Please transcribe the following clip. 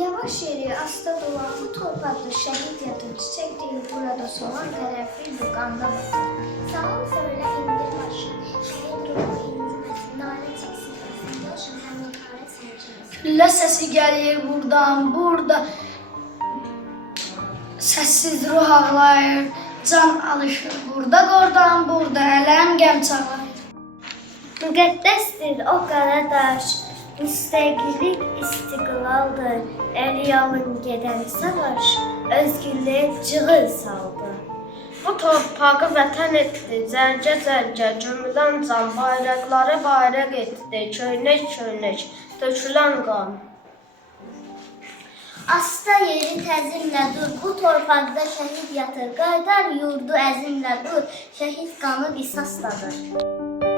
Yavaş yeri, asta dolan bu torpaqda şəhid yatır, çiçək deyil burada solan qərəfli bu qanda batır. Salam söyle indir başını, şehit ruhu incinmesin, nalet çeksin, yaşın hem hakaret sancılmasın. Güllə səsi gəlir buradan, burada. Səssiz ruh ağlayır, can alışır burada, qordan, burada, ələm qəm çağlayır. Müqəddəsdir o qara daş, müstəqillik istiqlaldır. Əliyalın gedən savaş, özgürlüğe cığır saldı. Bu torpağı vətən etdi, zərgə-zərgə, cümlədən can, bayraqları bayraq etdi, köynək-köynək, tökülən qan. Asta yeri təzimlə dur, bu torpaqda şəhid yatır. Qaydar yurdu əzimlə dur, şəhid qanı qisasdadır.